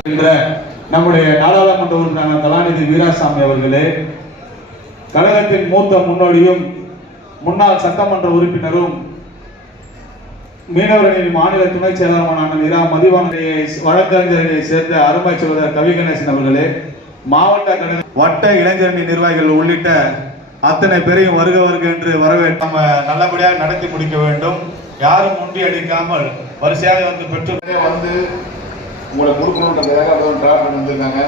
என்ற நம்முடைய நாடாளுமன்ற உறுப்பினர் கலாநிதி வீராசாமி அவர்களே கழகத்தின் மூத்த முன்னோடியும் முன்னாள் சட்டமன்ற உறுப்பினரும் மீனவர்களின் மாநில துணை செயலாளருமான இரா மதிவானையை வழக்கறிஞர்களை சேர்ந்த அருமை சோதர் கவி கணேசன் அவர்களே மாவட்ட கழக வட்ட இளைஞரணி நிர்வாகிகள் உள்ளிட்ட அத்தனை பேரையும் வருக வருக என்று வரவேற்று நம்ம நல்லபடியாக நடத்தி முடிக்க வேண்டும். யாரும் முண்டி அடிக்காமல் வரிசையாக வந்து பெற்று வந்து உங்களை கொடுக்கணுன்றதுக்காக அதுவும் டிராப் பண்ணி வந்திருக்காங்க.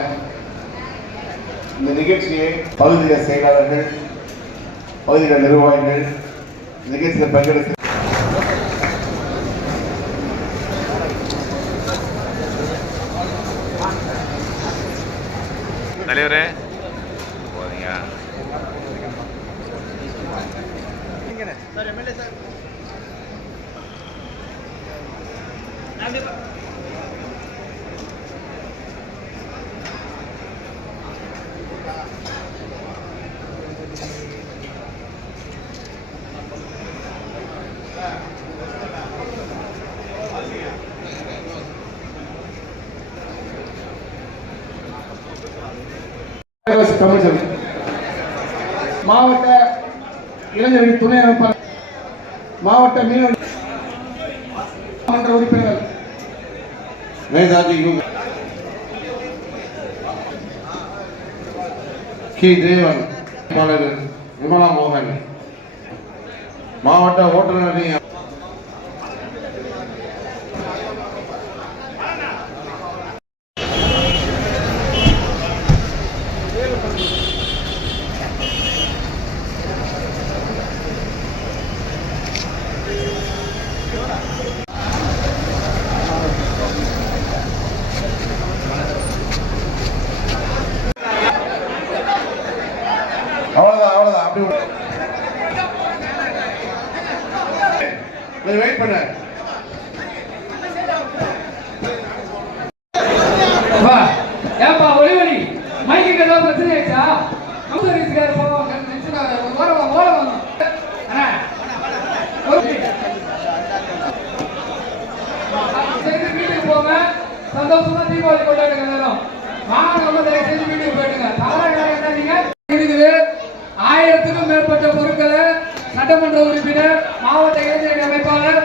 இந்த நிகழ்ச்சியை பகுதிய செயலாளர்கள் பகுதியில நிர்வாகிகள் நிகழ்ச்சியில் பங்கெடுத்து தலைவரே. போறீங்க தமிழ்ச்செல்வி மாவட்ட இளைஞர்கள் துணை அமைப்பாளர் மாவட்ட மீனவ மன்ற உறுப்பினர்கள். வேதாஜி கி. தேவன் விமலா மோகன் மாவட்ட ஓட்டுநர் வெயிட் பண்ண. ஏப்பா ஒளி ஒளி மைக்கு ஏதாவது பிரச்சனை ஆயிடுச்சா? கம்பெனி போவாங்க நினைச்சுக்காரு அண்ணா. வீட்டுக்கு போங்க. சந்தோஷமா தீபாவளி கொண்டாடுங்க எல்லாரும். வாங்க தயவு செஞ்சு வீட்டுக்கு போயிடுங்க. தவறாக என்ன நீங்க? ஆயிரத்துக்கும் மேற்பட்ட பொருட்கள் சட்டமன்ற உறுப்பினர் மாவட்ட இளைஞர் அமைப்பாளர்